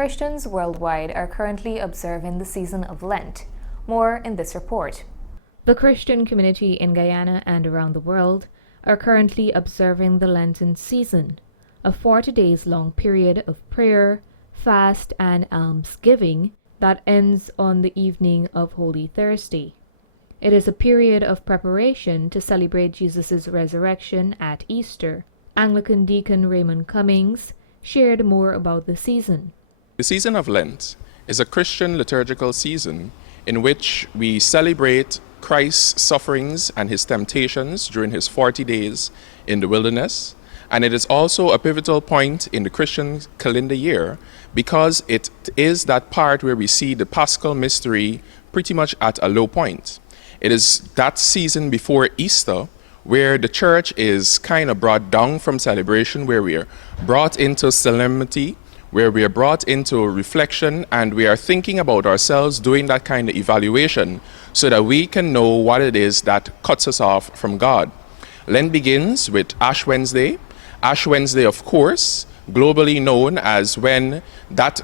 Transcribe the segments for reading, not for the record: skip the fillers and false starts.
Christians worldwide are currently observing the season of Lent. More in this report. The Christian community in Guyana and around the world are currently observing the Lenten season, a 40 days long period of prayer, fast, and almsgiving that ends on the evening of Holy Thursday. It is a period of preparation to celebrate Jesus' resurrection at Easter. Anglican Deacon Raymond Cummings shared more about the season. The season of Lent is a Christian liturgical season in which we celebrate Christ's sufferings and his temptations during his 40 days in the wilderness. And it is also a pivotal point in the Christian calendar year because it is that part where we see the Paschal mystery pretty much at a low point. It is that season before Easter where the church is kind of brought down from celebration, where we are brought into solemnity, where we are brought into reflection, and we are thinking about ourselves, doing that kind of evaluation so that we can know what it is that cuts us off from God. Lent begins with Ash Wednesday. Ash Wednesday, of course, globally known as when that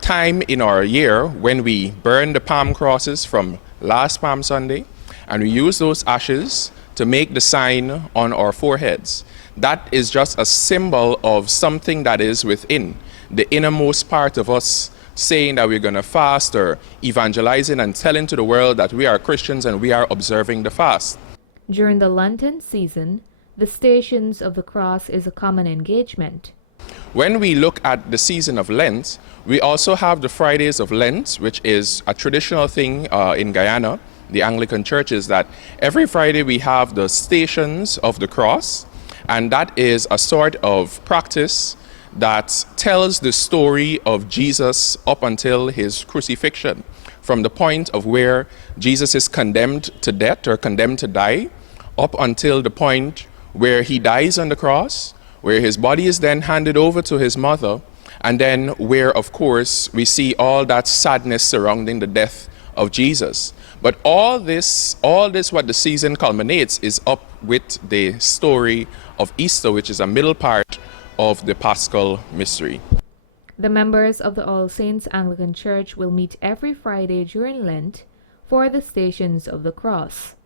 time in our year when we burn the palm crosses from last Palm Sunday, and we use those ashes to make the sign on our foreheads. That is just a symbol of something that is within the innermost part of us, saying that we're going to fast, or evangelizing and telling to the world that we are Christians and we are observing the fast. During the Lenten season, the Stations of the Cross is a common engagement. When we look at the season of Lent, we also have the Fridays of Lent, which is a traditional thing in Guyana, the Anglican churches, that every Friday we have the Stations of the Cross, and that is a sort of practice that tells the story of Jesus up until his crucifixion, from the point of where Jesus is condemned to death or condemned to die, up until the point where he dies on the cross, where his body is then handed over to his mother, and then where, of course, we see all that sadness surrounding the death of Jesus. But all this what the season culminates is up with the story of Easter, which is a middle part of the Paschal mystery. The members of the All Saints Anglican Church will meet every Friday during Lent for the Stations of the Cross.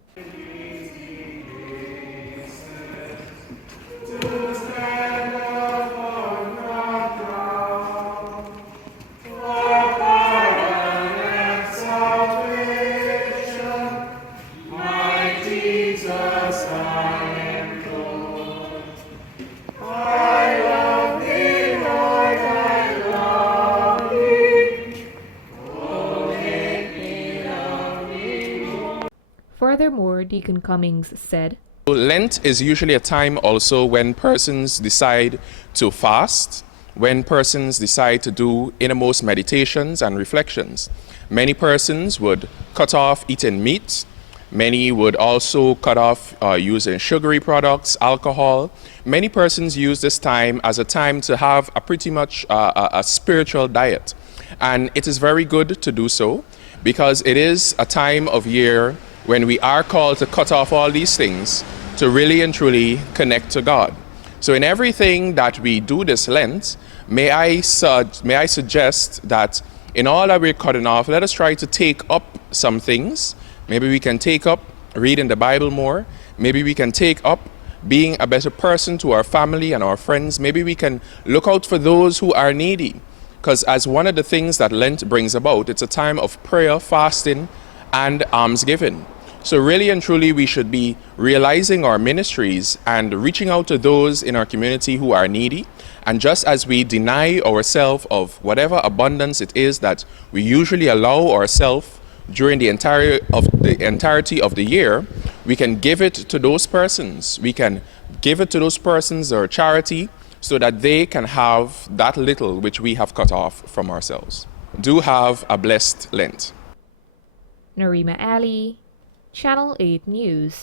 Furthermore, Deacon Cummings said, Lent is usually a time also when persons decide to fast, when persons decide to do innermost meditations and reflections. Many persons would cut off eating meat. Many would also cut off using sugary products, alcohol. Many persons use this time as a time to have a pretty much a spiritual diet. And it is very good to do so because it is a time of year when we are called to cut off all these things to really and truly connect to God. So in everything that we do this Lent, may I suggest that in all that we're cutting off, let us try to take up some things. Maybe we can take up reading the Bible more. Maybe we can take up being a better person to our family and our friends. Maybe we can look out for those who are needy. Because as one of the things that Lent brings about, it's a time of prayer, fasting, and almsgiving. So really and truly, we should be realizing our ministries and reaching out to those in our community who are needy. And just as we deny ourselves of whatever abundance it is that we usually allow ourselves during the entirety of the year, we can give it to those persons. We can give it to those persons or charity so that they can have that little which we have cut off from ourselves. Do have a blessed Lent. Narima Ali, Channel 8 News.